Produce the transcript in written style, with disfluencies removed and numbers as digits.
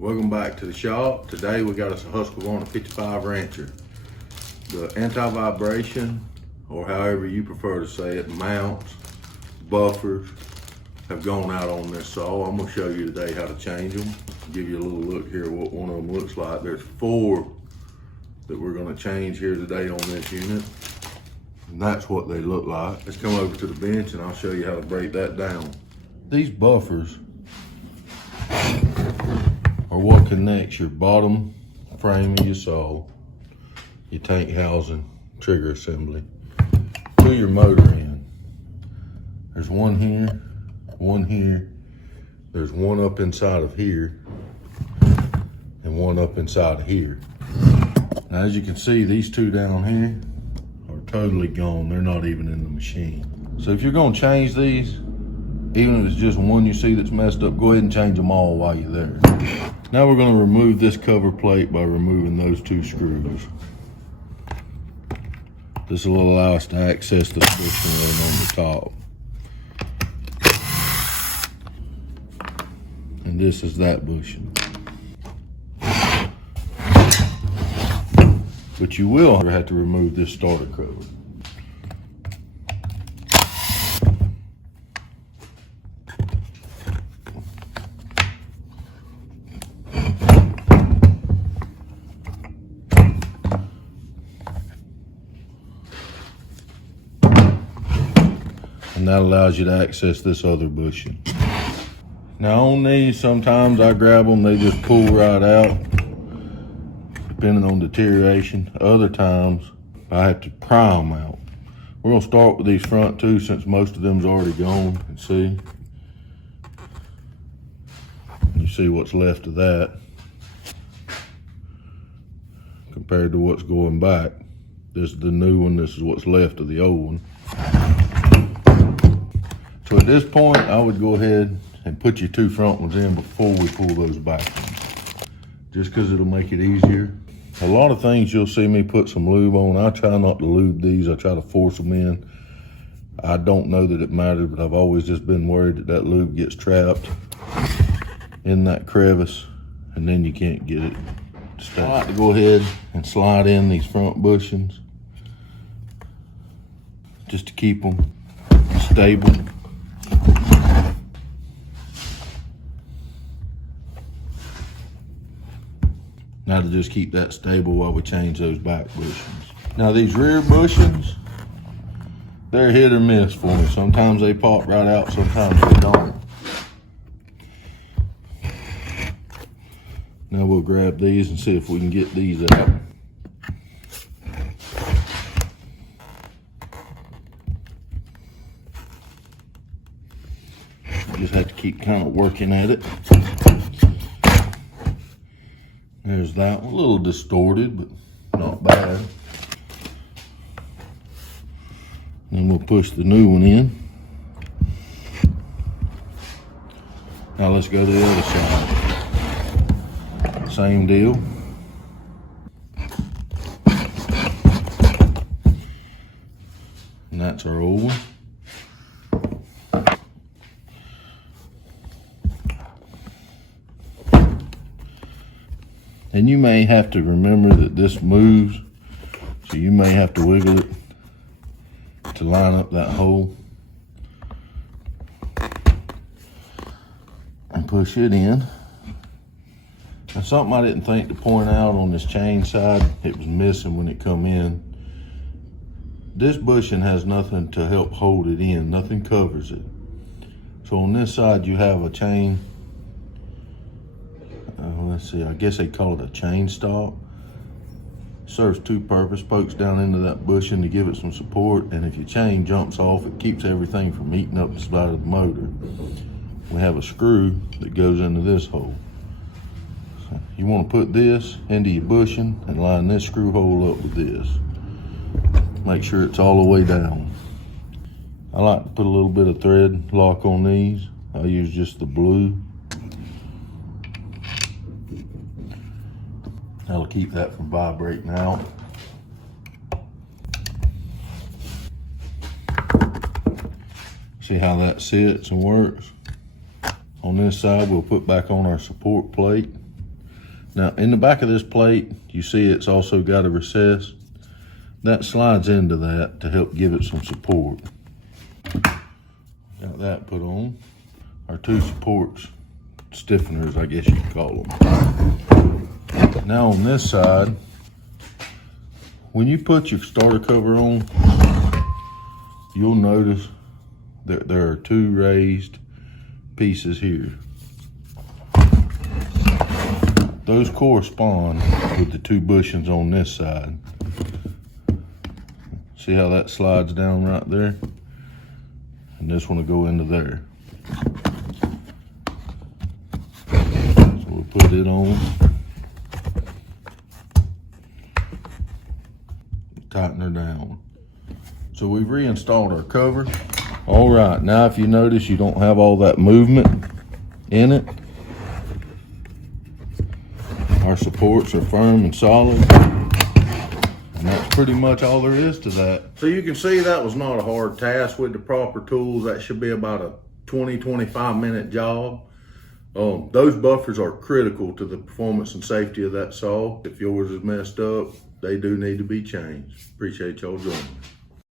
Welcome back to the shop. Today we got us a Husqvarna 55 Rancher. The anti-vibration, or however you prefer to say it, mounts, buffers, have gone out on this saw. I'm gonna show you today how to change them. Give you a little look here at what one of them looks like. There's 4 that we're gonna change here today on this unit. And that's what they look like. Let's come over to the bench and I'll show you how to break that down. These buffers are what connects your bottom frame of your saw, your tank housing, trigger assembly, to your motor end. There's one here, there's one up inside of here, and one up inside of here. Now as you can see, these 2 down here are totally gone. They're not even in the machine. So if you're gonna change these, even if it's just one you see that's messed up, go ahead and change them all while you're there. Now we're gonna remove this cover plate by removing those 2 screws. This will allow us to access the bushing on the top. And this is that bushing. But you will have to remove this starter cover. And that allows you to access this other bushing. Now on these, sometimes I grab them, they just pull right out, depending on deterioration. Other times, I have to pry them out. We're gonna start with these front 2 since most of them's already gone. And see, you see what's left of that compared to what's going back. This is the new one, this is what's left of the old one. So at this point, I would go ahead and put your 2 front ones in before we pull those back in, just because it'll make it easier. A lot of things you'll see me put some lube on. I try not to lube these. I try to force them in. I don't know that it matters, but I've always just been worried that that lube gets trapped in that crevice and then you can't get it to stay. I like to go ahead and slide in these front bushings just to keep them stable. Now to just keep that stable while we change those back bushings. Now these rear bushings, they're hit or miss for me. Sometimes they pop right out, sometimes they don't. Now we'll grab these and see if we can get these out. Just have to keep kind of working at it. There's that one, a little distorted, but not bad. Then we'll push the new one in. Now let's go to the other side. Same deal. And that's our old one. And you may have to remember that this moves, so you may have to wiggle it to line up that hole and push it in. And something I didn't think to point out on this chain side, it was missing when it come in. This bushing has nothing to help hold it in, nothing covers it. So on this side you have a chain. Let's see, I guess they call it a chain stop. Serves 2 purposes, pokes down into that bushing to give it some support, and if your chain jumps off, it keeps everything from eating up the side of the motor. We have a screw that goes into this hole. So you want to put this into your bushing and line this screw hole up with this. Make sure it's all the way down. I like to put a little bit of thread lock on these. I use just the blue. That'll keep that from vibrating out. See how that sits and works? On this side, we'll put back on our support plate. Now in the back of this plate, you see it's also got a recess. That slides into that to help give it some support. Got that put on. Our two supports, stiffeners, I guess you could call them. Now on this side, when you put your starter cover on, you'll notice that there are two raised pieces here. Those correspond with the two bushings on this side. See how that slides down right there? And this one will go into there. So we'll put it on. Tighten her down. So we've reinstalled our cover. All right, now if you notice you don't have all that movement in it. Our supports are firm and solid. And that's pretty much all there is to that. So you can see that was not a hard task with the proper tools. That should be about a 20-25 minute job. Those buffers are critical to the performance and safety of that saw. If yours is messed up, they do need to be changed. Appreciate y'all joining me.